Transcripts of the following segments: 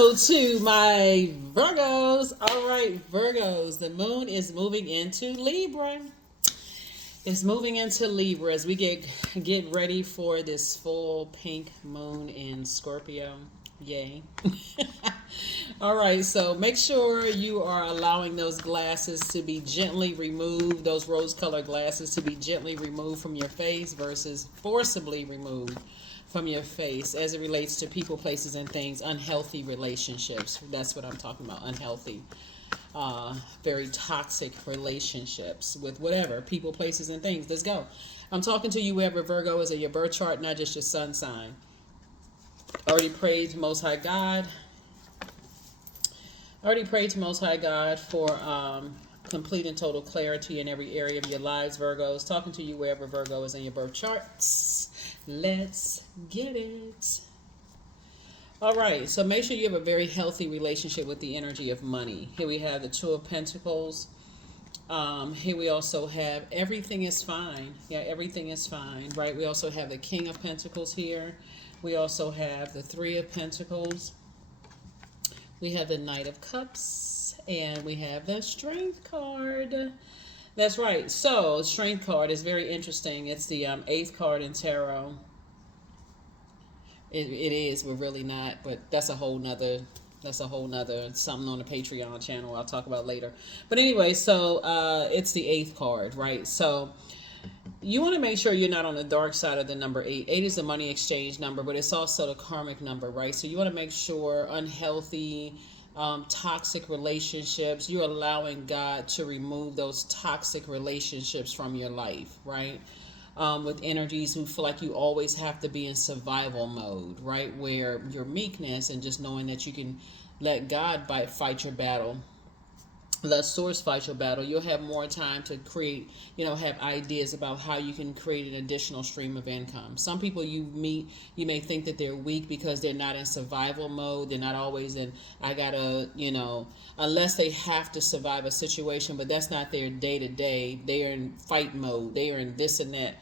Hello to my Virgos. All right, Virgos, the moon is moving into Libra. It's moving into Libra as we get ready for this full pink moon in Scorpio. Yay. All right, so make sure you are allowing those glasses to be gently removed, those rose colored glasses to be gently removed from your face versus forcibly removed from your face as it relates to people, places, and things, unhealthy relationships. That's what I'm talking about, unhealthy, very toxic relationships with whatever, people, places, and things. Let's go. I'm talking to you wherever Virgo is in your birth chart, not just your sun sign. Already prayed to Most High God. Already prayed to Most High God for complete and total clarity in every area of your lives, Virgos. Talking to you wherever Virgo is in your birth charts. Let's get it. All right, so make sure you have a very healthy relationship with the energy of money. Here we have the Two of Pentacles. Here we also have everything is fine. Yeah, everything is fine, right? We also have the King of Pentacles here. We also have the Three of Pentacles. We have the Knight of Cups. And we have the Strength card. That's right. So, Strength card is very interesting. It's the 8th card in tarot. It is. We're really not. But that's a whole nother something on the Patreon channel I'll talk about later. But anyway, so it's the 8th card, right? So you want to make sure you're not on the dark side of the number 8. 8 is the money exchange number, but it's also the karmic number, right? So you want to make sure unhealthy, toxic relationships, you're allowing God to remove those toxic relationships from your life, right? With energies who feel like you always have to be in survival mode, right? Where your meekness and just knowing that you can let God fight your battle, let source fight your battle, you'll have more time to create, have ideas about how you can create an additional stream of income. Some people you meet, you may think that they're weak because they're not in survival mode. They're not always in, unless they have to survive a situation, but that's not their day to day. They are in fight mode. They are in this and that.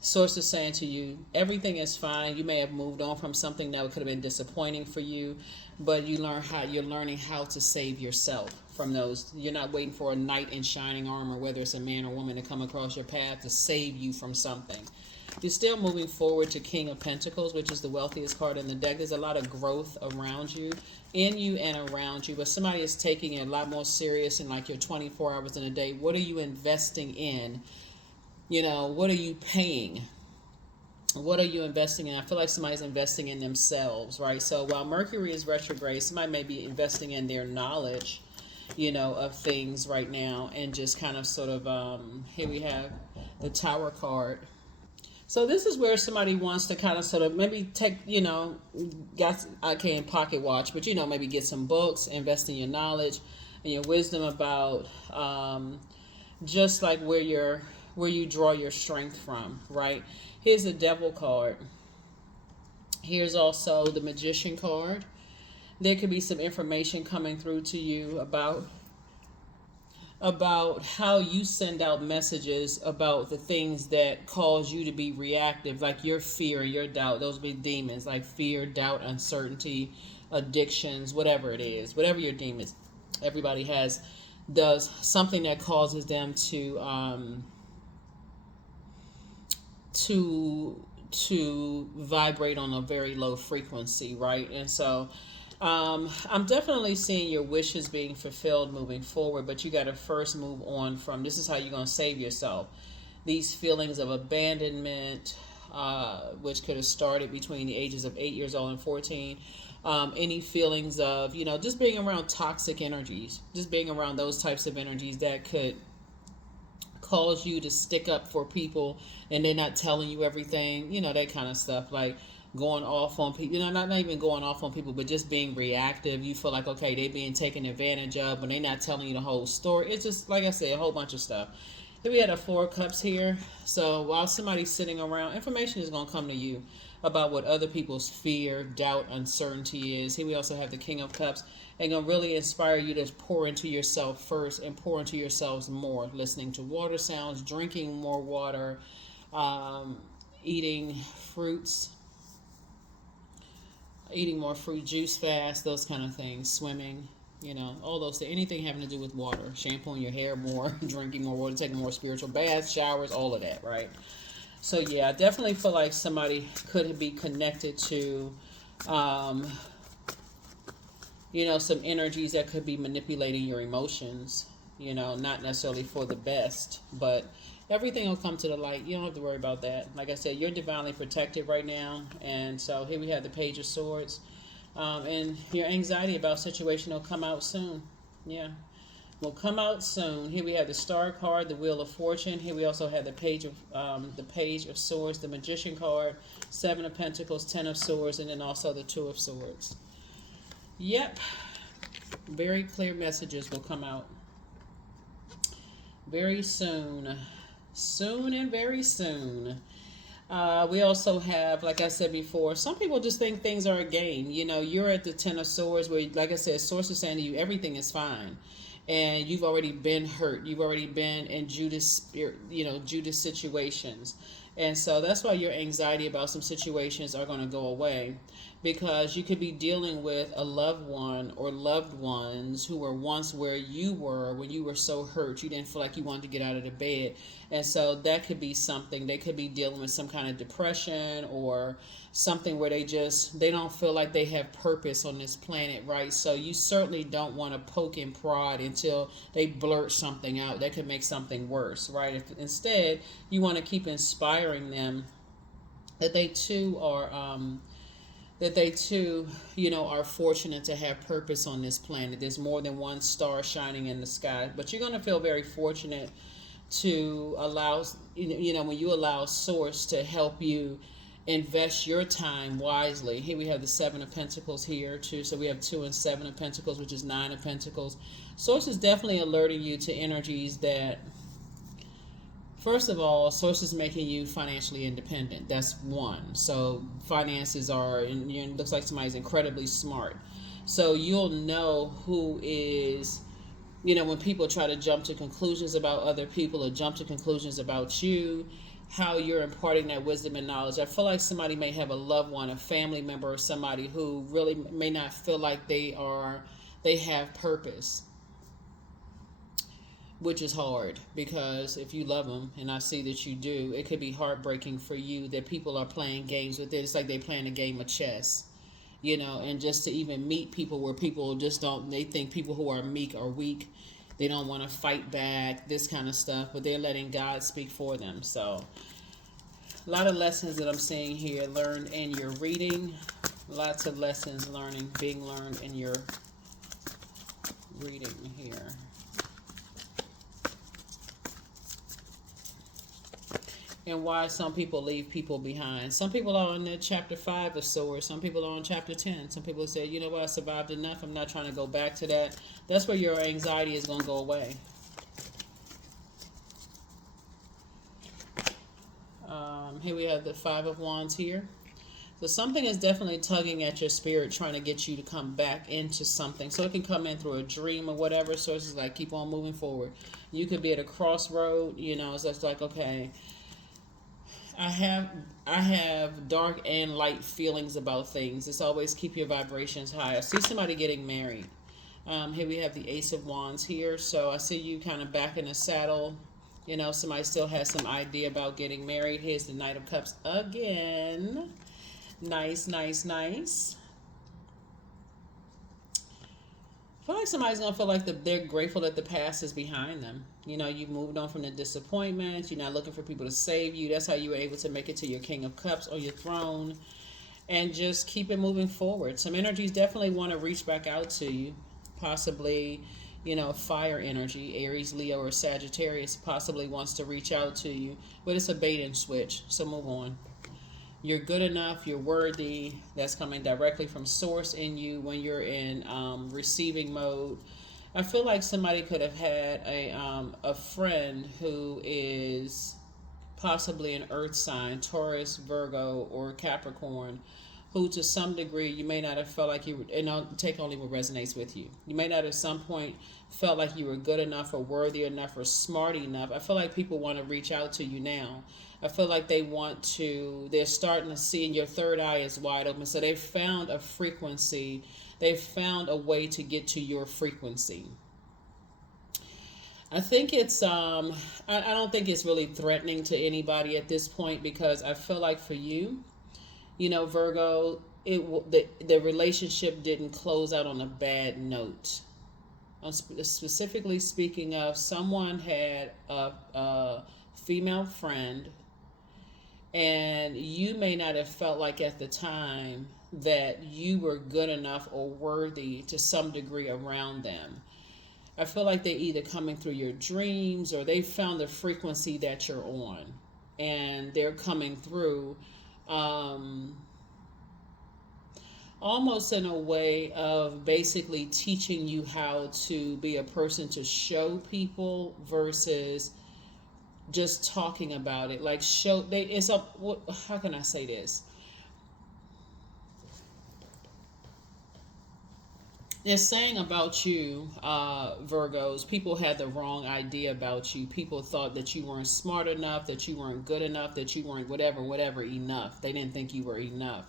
Source is saying to you, everything is fine. You may have moved on from something that could have been disappointing for you, but you're learning how to save yourself from those. You're not waiting for a knight in shining armor, whether it's a man or woman, to come across your path to save you from something. You're still moving forward to King of Pentacles, which is the wealthiest card in the deck. There's a lot of growth around you, in you and around you, but somebody is taking it a lot more serious in like your 24 hours in a day. What are you investing in? What are you paying? What are you investing in? I feel like somebody's investing in themselves, right? So while Mercury is retrograde, somebody may be investing in their knowledge, of things right now, and just kind of sort of, here we have the Tower card. So this is where somebody wants to kind of sort of maybe take, I can't pocket watch, but, maybe get some books, invest in your knowledge and your wisdom about just like where you draw your strength from, right? Here's the Devil card. Here's also the Magician card. There could be some information coming through to you about how you send out messages about the things that cause you to be reactive, like your fear, your doubt. Those be demons, like fear, doubt, uncertainty, addictions, whatever it is, whatever your demons. Everybody does something that causes them to vibrate on a very low frequency, right? And so I'm definitely seeing your wishes being fulfilled moving forward, but you got to first move on from, this is how you're going to save yourself. These feelings of abandonment, which could have started between the ages of 8 years old and 14. Any feelings of, just being around toxic energies, just being around those types of energies that could cause you to stick up for people and they're not telling you everything, that kind of stuff, like going off on people, not even going off on people, but just being reactive. You feel like, okay, they're being taken advantage of when they're not telling you the whole story. It's just, like I said, a whole bunch of stuff. Then we had a 4 of Cups here. So while somebody's sitting around, information is going to come to you about what other people's fear, doubt, uncertainty is. Here we also have the King of Cups. And going to really inspire you to pour into yourself first and pour into yourselves more. Listening to water sounds, drinking more water, eating fruits, eating more fruit juice fast, those kind of things, swimming, all those things, anything having to do with water, shampooing your hair more, drinking more water, taking more spiritual baths, showers, all of that, right? So yeah, I definitely feel like somebody could be connected to, some energies that could be manipulating your emotions, not necessarily for the best, but everything will come to the light. You don't have to worry about that. Like I said, you're divinely protected right now. And so here we have the Page of Swords. And your anxiety about situation will come out soon. Yeah. Will come out soon. Here we have the Star card, the Wheel of Fortune. Here we also have the Page of Swords, the Magician card, Seven of Pentacles, Ten of Swords, and then also the Two of Swords. Yep. Very clear messages will come out very soon. Soon and very soon. We also have, like I said before, some people just think things are a game. You're at the Ten of Swords where, like I said, Source is saying to you, everything is fine. And you've already been hurt. You've already been in Judas situations. And so that's why your anxiety about some situations are going to go away, because you could be dealing with a loved one or loved ones who were once where you were when you were so hurt you didn't feel like you wanted to get out of the bed. And so that could be something. They could be dealing with some kind of depression or something where they don't feel like they have purpose on this planet, right? So you certainly don't want to poke and prod until they blurt something out that could make something worse, right? Instead, you want to keep inspiring them that they too are are fortunate to have purpose on this planet. There's more than one star shining in the sky, but you're going to feel very fortunate to allow, when you allow Source to help you invest your time wisely. Here we have the Seven of Pentacles here too. So we have 2 and 7 of Pentacles, which is 9 of Pentacles. Source is definitely alerting you to energies that, first of all, Source is making you financially independent. That's one. So finances are, and it looks like somebody's incredibly smart. So you'll know who is, when people try to jump to conclusions about other people or jump to conclusions about you, how you're imparting that wisdom and knowledge. I feel like somebody may have a loved one, a family member, or somebody who really may not feel like they have purpose, which is hard, because if you love them, and I see that you do, it could be heartbreaking for you that people are playing games with it. It's like they're playing a game of chess, and just to even meet people where people just they think people who are meek are weak. They don't want to fight back, this kind of stuff, but they're letting God speak for them. So a lot of lessons that I'm seeing here learned in your reading. Lots of lessons being learned in your reading here. And why some people leave people behind. Some people are on chapter 5 of Swords. Some people are on chapter 10. Some people say, you know what, I survived enough. I'm not trying to go back to that. That's where your anxiety is going to go away. Here we have the 5 of Wands here. So something is definitely tugging at your spirit, trying to get you to come back into something. So it can come in through a dream or whatever. So it's like, keep on moving forward. You could be at a crossroad, it's just like, okay, I have dark and light feelings about things. It's always keep your vibrations high. I see somebody getting married. Here we have the Ace of Wands here. So I see you kind of back in the saddle. Somebody still has some idea about getting married. Here's the Knight of Cups again. Nice, nice, nice. I feel like somebody's going to feel like they're grateful that the past is behind them. You've moved on from the disappointments. You're not looking for people to save you. That's how you were able to make it to your King of Cups or your throne. And just keep it moving forward. Some energies definitely want to reach back out to you. Possibly, fire energy. Aries, Leo, or Sagittarius possibly wants to reach out to you. But it's a bait and switch. So move on. You're good enough, you're worthy. That's coming directly from Source in you when you're in receiving mode. I feel like somebody could have had a friend who is possibly an earth sign, Taurus, Virgo, or Capricorn, who to some degree you may not have felt like you were, and I'll take only what resonates with you. You may not at some point felt like you were good enough or worthy enough or smart enough. I feel like people want to reach out to you now. I feel like they're starting to see, and your third eye is wide open. So they've found a frequency. They've found a way to get to your frequency. I think it's I don't think it's really threatening to anybody at this point, because I feel like for you, Virgo, the relationship didn't close out on a bad note. I'm specifically speaking of someone had a female friend, and you may not have felt like at the time that you were good enough or worthy to some degree around them. I feel like they're either coming through your dreams or they found the frequency that you're on, and they're coming through almost in a way of basically teaching you how to be a person to show people versus just talking about it. Like how can I say this? They're saying about you, Virgos, people had the wrong idea about you. People thought that you weren't smart enough, that you weren't good enough, that you weren't whatever enough. They didn't think you were enough.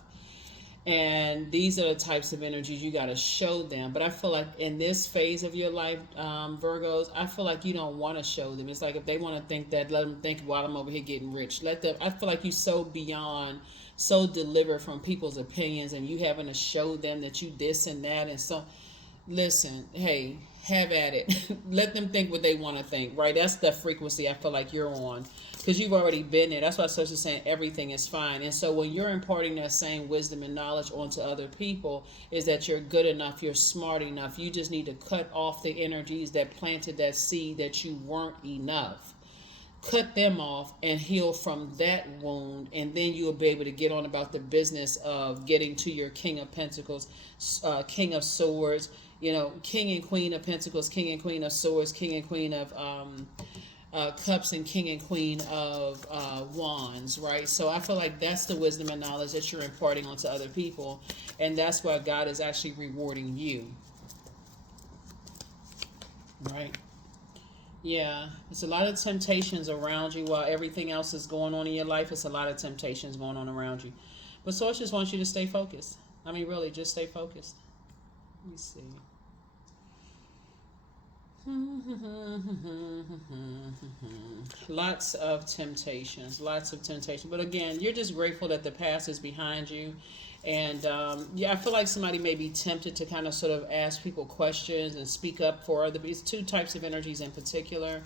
And these are the types of energies you got to show them. But I feel like in this phase of your life, Virgos, I feel like you don't want to show them. It's like if they want to think that, let them think while I'm over here getting rich. Let them. I feel like you so beyond, so delivered from people's opinions, and you having to show them that you this and that. And so, listen, hey, have at it. Let them think what they want to think, right? That's the frequency I feel like you're on, because you've already been there. That's why Sophie's saying everything is fine. And so when you're imparting that same wisdom and knowledge onto other people, is that you're good enough, you're smart enough. You just need to cut off the energies that planted that seed that you weren't enough. Cut them off and heal from that wound, and then you'll be able to get on about the business of getting to your King of Pentacles, King of Swords, King and Queen of Pentacles, King and Queen of Swords, King and Queen of Cups, and King and Queen of Wands, right? So I feel like that's the wisdom and knowledge that you're imparting onto other people, and that's why God is actually rewarding you, right? Yeah, it's a lot of temptations around you while everything else is going on in your life. It's a lot of temptations going on around you. But Source just wants you to stay focused. I mean, really, just stay focused. Let me see. Lots of temptations. But again, you're just grateful that the past is behind you. And I feel like somebody may be tempted to kind of sort of ask people questions and speak up for other. It's two types of energies in particular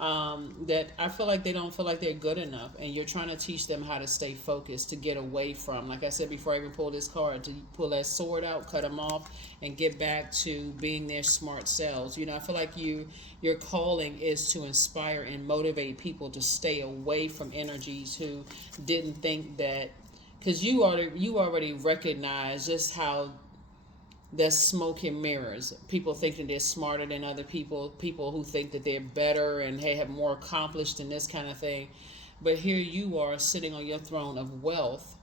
that I feel like they don't feel like they're good enough, and you're trying to teach them how to stay focused, to get away from, like I said before I even pulled this card, to pull that sword out, cut them off, and get back to being their smart selves. I feel like your calling is to inspire and motivate people to stay away from energies who didn't think that. Because you already recognize just how that's smoke and mirrors. People thinking they're smarter than other people. People who think that they're better and have more accomplished and this kind of thing. But here you are sitting on your throne of wealth.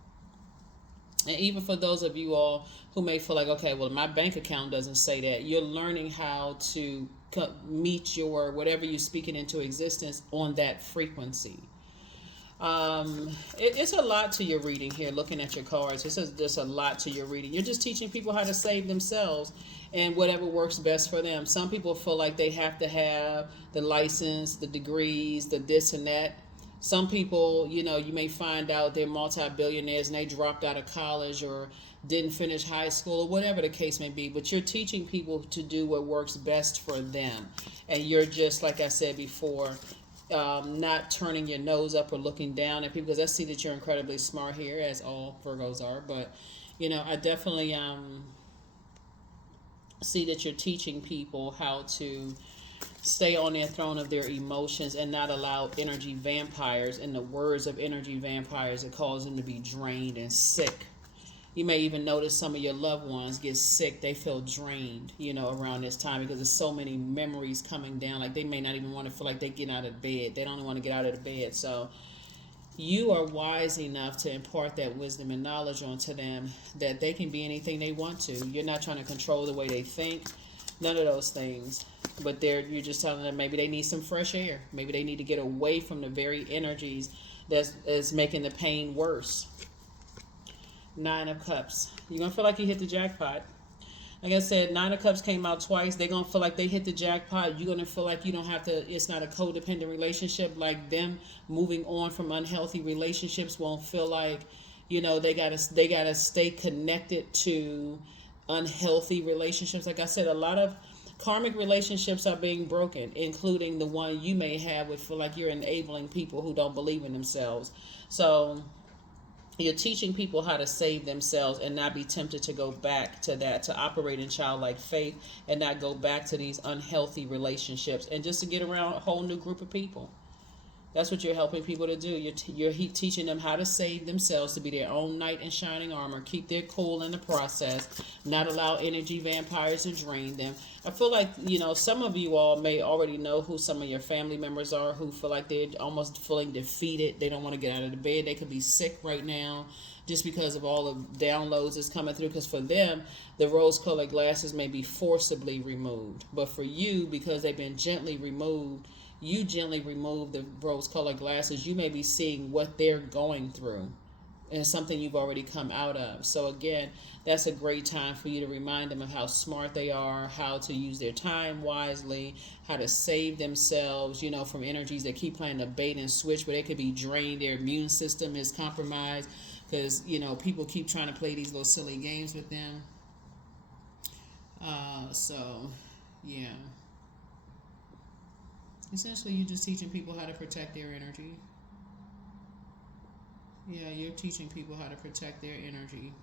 And even for those of you all who may feel like, okay, well, my bank account doesn't say that. You're learning how to meet your whatever you're speaking into existence on that frequency. It's a lot to your reading here, looking at your cards. There's a lot to your reading. You're just teaching people how to save themselves and whatever works best for them. Some people feel like they have to have the license, the degrees, the this and that. Some people, you may find out they're multi-billionaires and they dropped out of college or didn't finish high school or whatever the case may be. But you're teaching people to do what works best for them. And you're just, like I said before, not turning your nose up or looking down at people, because I see that you're incredibly smart here, as all Virgos are. But I definitely see that you're teaching people how to stay on their throne of their emotions and not allow energy vampires. In the words of energy vampires, it calls them to be drained and sick. You may even notice some of your loved ones get sick. They feel drained, around this time, because there's so many memories coming down. Like they may not even want to feel like they get out of bed. They don't want to get out of the bed. So you are wise enough to impart that wisdom and knowledge onto them that they can be anything they want to. You're not trying to control the way they think, none of those things. But you're just telling them maybe they need some fresh air. Maybe they need to get away from the very energies that's making the pain worse. Nine of Cups. You're going to feel like you hit the jackpot. Like I said, Nine of Cups came out twice. They're going to feel like they hit the jackpot. You're going to feel like you don't have to, it's not a codependent relationship. Like them moving on from unhealthy relationships won't feel like, they gotta stay connected to unhealthy relationships. Like I said, a lot of karmic relationships are being broken, including the one you may have with feel like you're enabling people who don't believe in themselves. So you're teaching people how to save themselves and not be tempted to go back to that, to operate in childlike faith and not go back to these unhealthy relationships and just to get around a whole new group of people. That's what you're helping people to do. You're teaching them how to save themselves, to be their own knight in shining armor, keep their cool in the process, not allow energy vampires to drain them. I feel like, some of you all may already know who some of your family members are who feel like they're almost feeling defeated. They don't want to get out of the bed. They could be sick right now just because of all the downloads that's coming through. Because for them, the rose-colored glasses may be forcibly removed. But for you, because they've been gently removed, you gently remove the rose-colored glasses, you may be seeing what they're going through and something you've already come out of. So again, that's a great time for you to remind them of how smart they are, how to use their time wisely, how to save themselves, from energies that keep playing the bait and switch where they could be drained, their immune system is compromised because, people keep trying to play these little silly games with them. Yeah. Essentially, you're just teaching people how to protect their energy. Yeah, you're teaching people how to protect their energy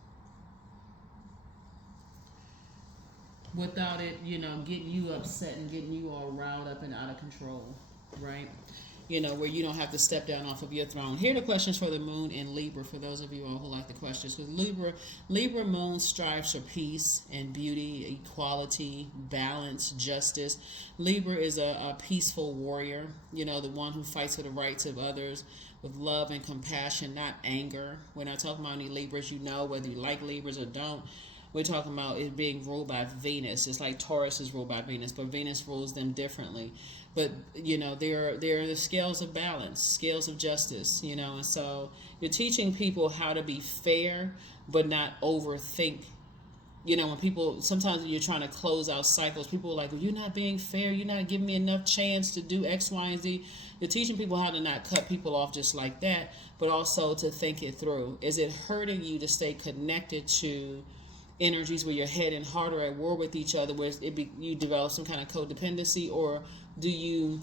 without it, getting you upset and getting you all riled up and out of control, right? Where you don't have to step down off of your throne. Here are the questions for the moon in Libra, for those of you all who like the questions. Because Libra moon strives for peace and beauty, equality, balance, justice. Libra is a peaceful warrior, the one who fights for the rights of others with love and compassion, not anger. We're not talking about any Libras, whether you like Libras or don't. We're talking about it being ruled by Venus. It's like Taurus is ruled by Venus, but Venus rules them differently. But, there are the scales of balance, scales of justice, and so you're teaching people how to be fair, but not overthink. When people, sometimes when you're trying to close out cycles, people are like, well, you're not being fair. You're not giving me enough chance to do X, Y, and Z. You're teaching people how to not cut people off just like that, but also to think it through. Is it hurting you to stay connected to energies where your head and heart are at war with each other, where you develop some kind of codependency, or do you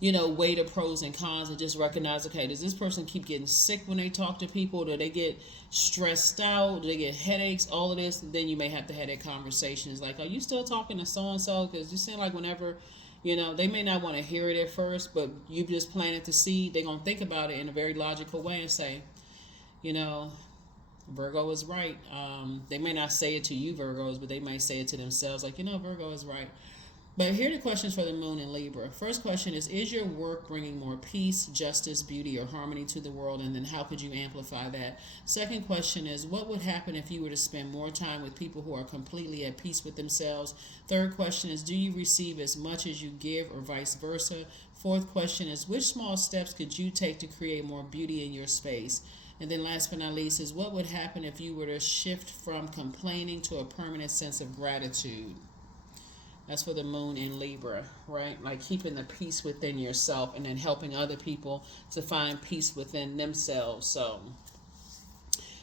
weigh the pros and cons and just recognize, okay, does this person keep getting sick when they talk to people? Do they get stressed out? Do they get headaches? All of this, then you may have to have that conversation. It's like, are you still talking to so-and-so? Because you seem like whenever, they may not want to hear it at first, but you just planted the seed. They're going to think about it in a very logical way and say, Virgo is right. They may not say it to you, Virgos, but they might say it to themselves, like, Virgo is right. But here are the questions for the moon in Libra. First question is your work bringing more peace, justice, beauty, or harmony to the world? And then how could you amplify that? Second question is, what would happen if you were to spend more time with people who are completely at peace with themselves? Third question is, do you receive as much as you give, or vice versa? Fourth question is, which small steps could you take to create more beauty in your space? And then last but not least is, what would happen if you were to shift from complaining to a permanent sense of gratitude? That's for the moon in Libra, right? Like keeping the peace within yourself and then helping other people to find peace within themselves. So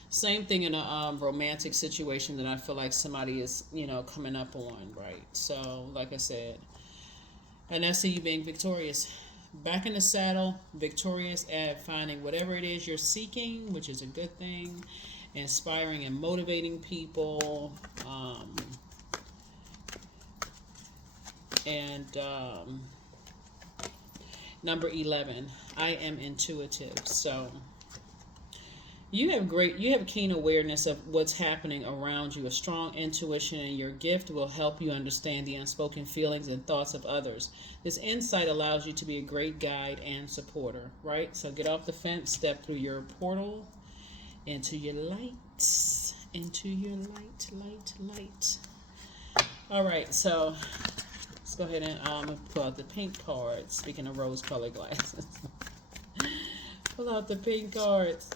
same thing in a romantic situation that I feel like somebody is, coming up on, right? So like I said, and I see you being victorious. Back in the saddle, victorious at finding whatever it is you're seeking, which is a good thing. Inspiring and motivating people. Number 11, I am intuitive. So, You have keen awareness of what's happening around you, a strong intuition, and your gift will help you understand the unspoken feelings and thoughts of others. This insight allows you to be a great guide and supporter, right? So get off the fence, step through your portal into your light, into your light. All right, so let's go ahead and pull out the pink cards. Speaking of rose-colored glasses, pull out the pink cards.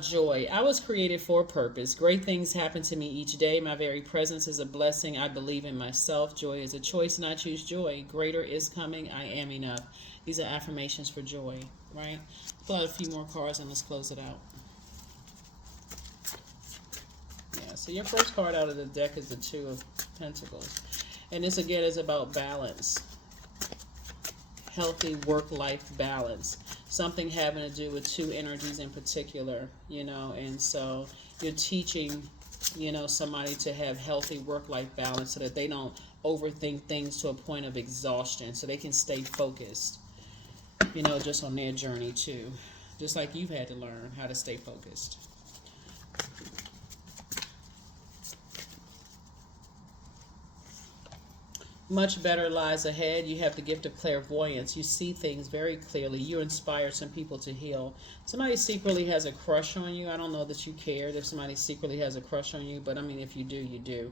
Joy. I was created for a purpose. Great things happen to me each day. My very presence is a blessing. I believe in myself. Joy is a choice, and I choose joy. Greater is coming. I am enough. These are affirmations for joy, right? Pull out a few more cards and let's close it out. Yeah, so your first card out of the deck is the Two of Pentacles. And this, again, is about balance. Healthy work-life balance. Something having to do with two energies in particular, and so you're teaching, somebody to have healthy work-life balance so that they don't overthink things to a point of exhaustion, so they can stay focused, just on their journey too, just like you've had to learn how to stay focused. Much better lies ahead. You have the gift of clairvoyance. You see things very clearly. You inspire some people to heal. Somebody secretly has a crush on you. I don't know that you cared if somebody secretly has a crush on you, but I mean, if you do, you do.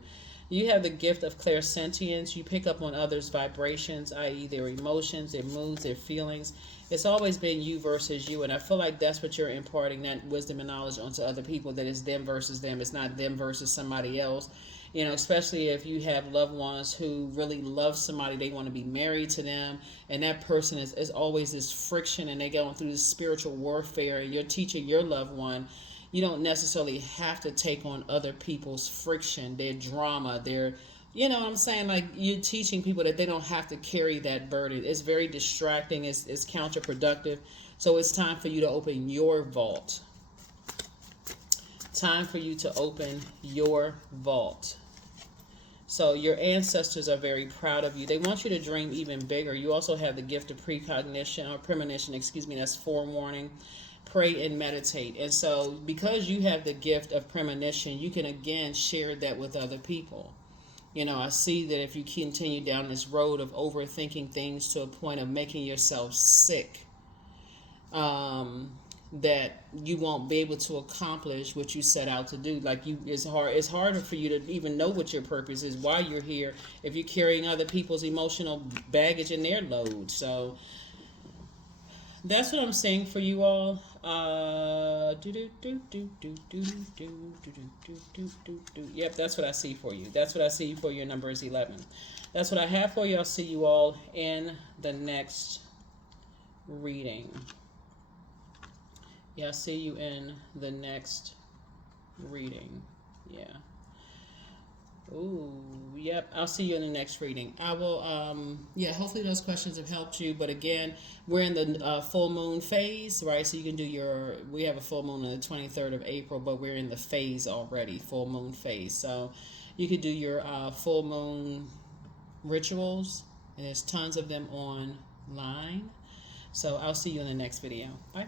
You have the gift of clairsentience. You pick up on others' vibrations, i.e. their emotions, their moods, their feelings. It's always been you versus you, and I feel like that's what you're imparting, that wisdom and knowledge onto other people, that it's them versus them. It's not them versus somebody else. Especially if you have loved ones who really love somebody, they want to be married to them, and that person is always this friction, and they're going through this spiritual warfare, and you're teaching your loved one, you don't necessarily have to take on other people's friction, their drama, their, what I'm saying? Like, you're teaching people that they don't have to carry that burden. It's very distracting. It's counterproductive. So it's time for you to open your vault. Time for you to open your vault. So your ancestors are very proud of you. They want you to dream even bigger. You also have the gift of premonition, that's forewarning. Pray and meditate. And so because you have the gift of premonition, you can again share that with other people. I see that if you continue down this road of overthinking things to a point of making yourself sick, that you won't be able to accomplish what you set out to do. Like, it's harder for you to even know what your purpose is, why you're here, if you're carrying other people's emotional baggage in their load. So that's what I'm saying for you all. Yep, that's what I see for you. That's what I see for you. Your number is 11. That's what I have for you. I'll see you all in the next reading. Yeah, I'll see you in the next reading. Yeah. Ooh, yep. I'll see you in the next reading. I will, hopefully those questions have helped you. But again, we're in the full moon phase, right? So you can do we have a full moon on the 23rd of April, but we're in the phase already, full moon phase. So you could do your full moon rituals, and there's tons of them online. So I'll see you in the next video. Bye.